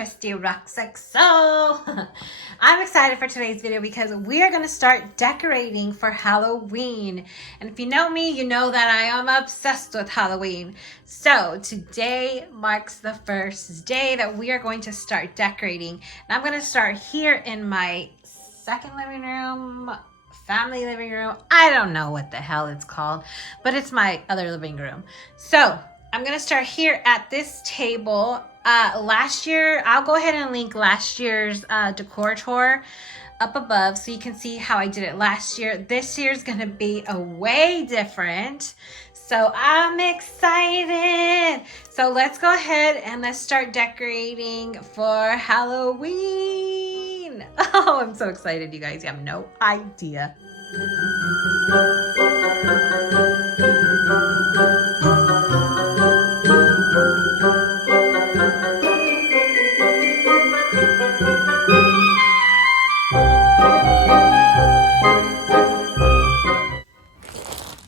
ChristyRocksXO. I'm excited for today's video because we are going to start decorating for Halloween. And if you know me, you know that I am obsessed with Halloween. So today marks the first day that we are going to start decorating. And I'm going to start here in my second living room, family living room. I don't know what the hell it's called, but it's my other living room. So I'm going to start here at this table. Last year, I'll go ahead and link last year's decor tour up above so you can see how I did it last year. This year's going to be a way different. So I'm excited. So let's go ahead and let's start decorating for Halloween. Oh, I'm so excited, you guys. You have no idea.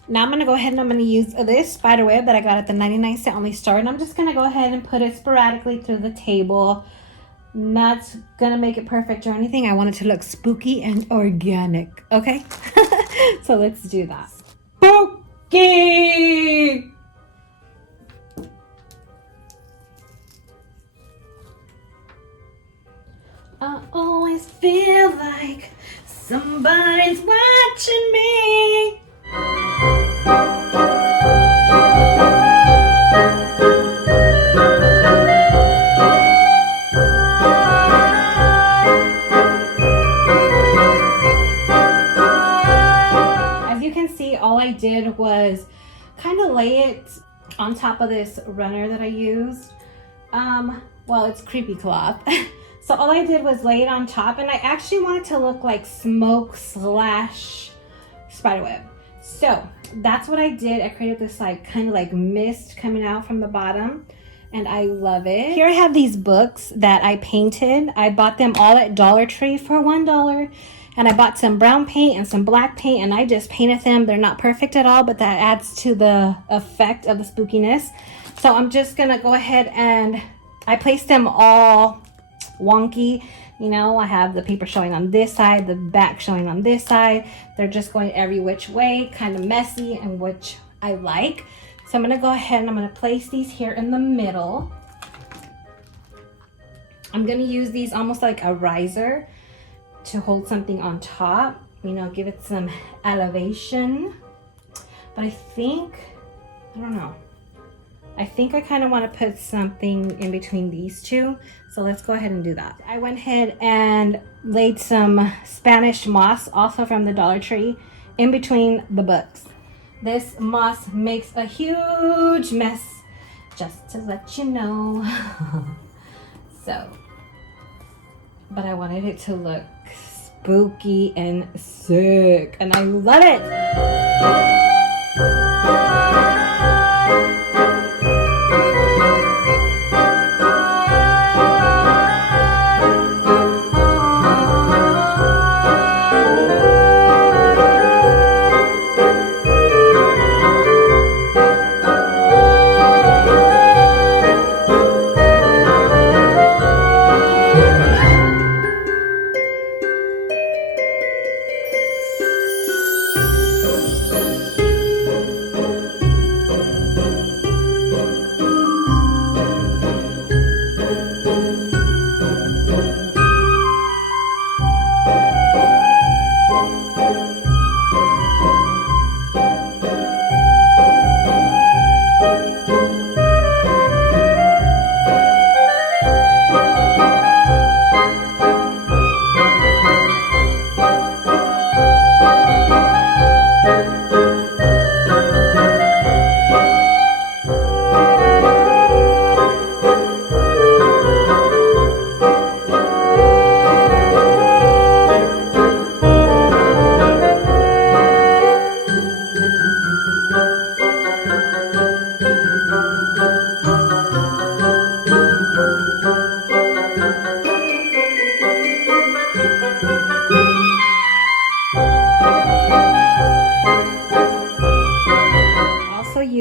Now I'm going to go ahead and I'm going to use this spider web that I got at the 99-cent only store. And I'm just going to go ahead and put it sporadically through the table. Not going to make it perfect or anything. I want it to look spooky and organic. Okay? So let's do that. Spooky! I always feel like somebody's watching me. As you can see, all I did was kind of lay it on top of this runner that I used. Well, it's creepy cloth. So all I did was lay it on top, and I actually want it to look like smoke / spiderweb. So that's what I did. I created this like kind of like mist coming out from the bottom, and I love it. Here I have these books that I painted. I bought them all at Dollar Tree for $1, and I bought some brown paint and some black paint, and I just painted them. They're not perfect at all, but that adds to the effect of the spookiness. So I'm just gonna go ahead and I placed them all wonky. You know, I have the paper showing on this side, the back showing on this side. They're just going every which way, kind of messy, and which I like. So I'm going to go ahead and I'm going to place these here in the middle. I'm going to use these almost like a riser to hold something on top, you know, give it some elevation. But I think, I don't know. I think I kind of want to put something in between these two. So let's go ahead and do that. I went ahead and laid some Spanish moss, also from the Dollar Tree, in between the books. This moss makes a huge mess, just to let you know. So, but I wanted it to look spooky and sick, and I love it.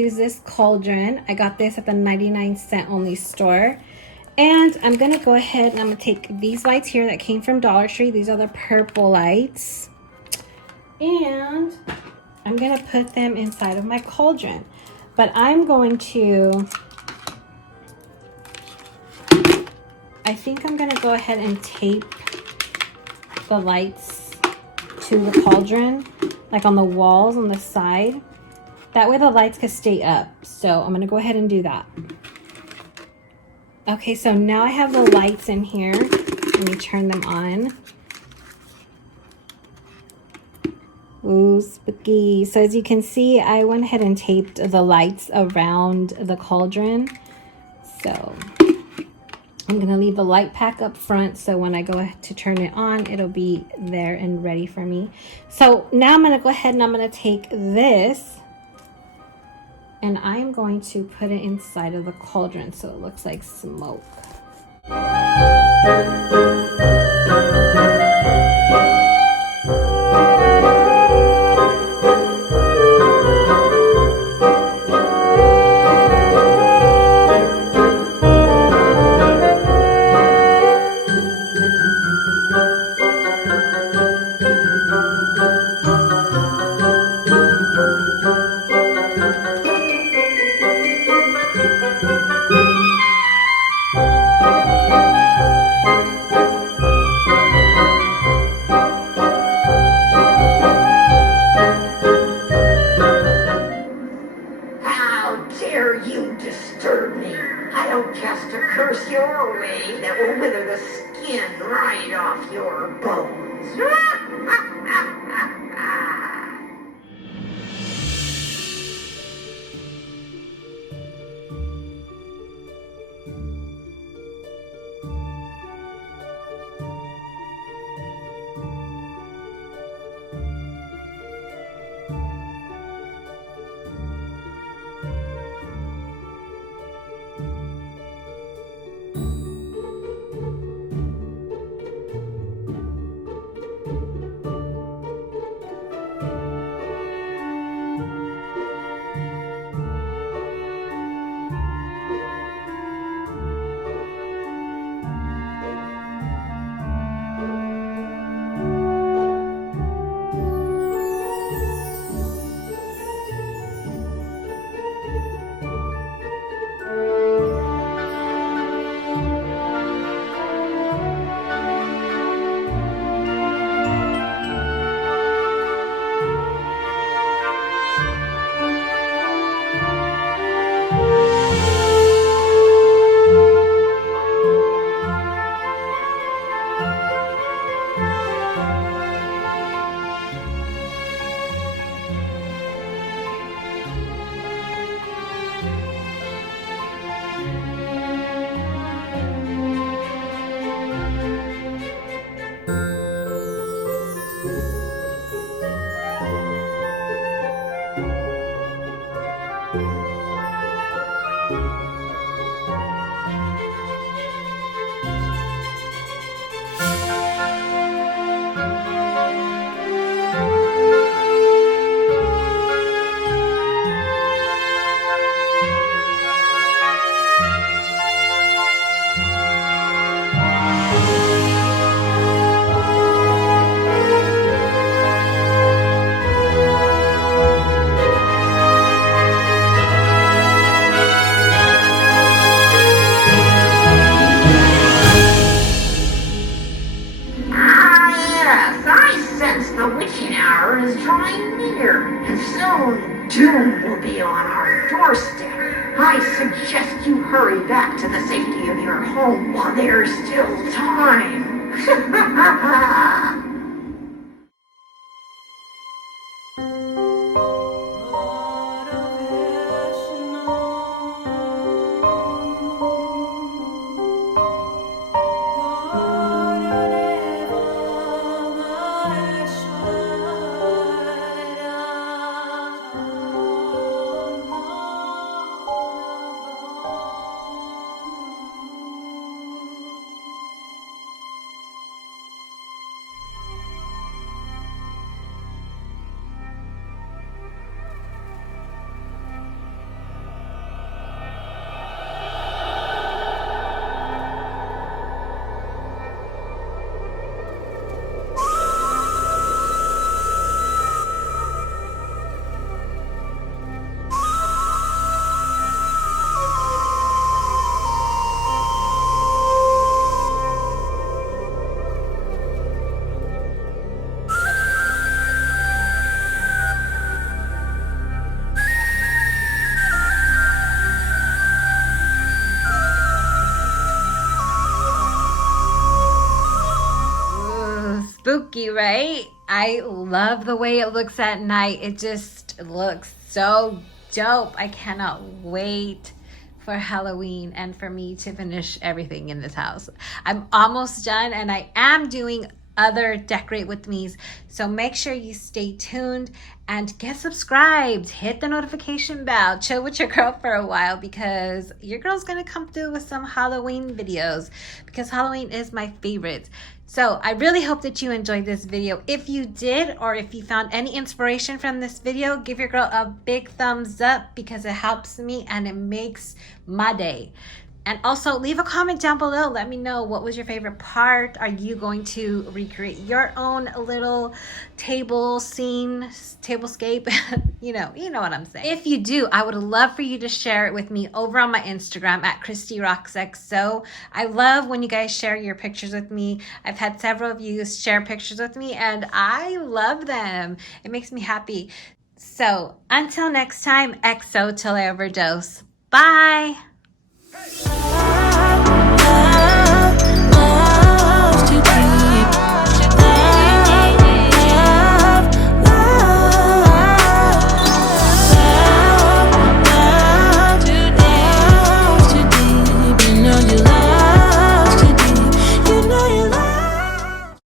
use this cauldron. I got this at the 99-cent only store. And I'm going to go ahead and I'm going to take these lights here that came from Dollar Tree. These are the purple lights. And I'm going to put them inside of my cauldron. But I'm going to, I think I'm going to go ahead and tape the lights to the cauldron, like on the walls on the side. That way the lights can stay up. So I'm going to go ahead and do that. Okay, so now I have the lights in here. Let me turn them on. Ooh, spooky. So as you can see, I went ahead and taped the lights around the cauldron. So I'm gonna leave the light pack up front so when I go to turn it on, it'll be there and ready for me. So now I'm gonna go ahead and I'm gonna take this and I'm going to put it inside of the cauldron so it looks like smoke. Curse your way that will wither the skin right off your bones. Doom will be on our doorstep. I suggest you hurry back to the safety of your home while there's still time. spooky, right? I love the way it looks at night. It just looks so dope. I cannot wait for Halloween and for me to finish everything in this house. I'm almost done, and I am doing other decorate with me's, so make sure you stay tuned and get subscribed, hit the notification bell, chill with your girl for a while, because your girl's gonna come through with some Halloween videos, because Halloween is my favorite. So I really hope that you enjoyed this video. If you did, or if you found any inspiration from this video, give your girl a big thumbs up, because it helps me and it makes my day. And also leave a comment down below. Let me know, what was your favorite part? Are you going to recreate your own little table scene, tablescape? you know what I'm saying. If you do, I would love for you to share it with me over on my Instagram at ChristyRocksXO. I love when you guys share your pictures with me. I've had several of you share pictures with me, and I love them. It makes me happy. So until next time, XO till I overdose. Bye. Hey!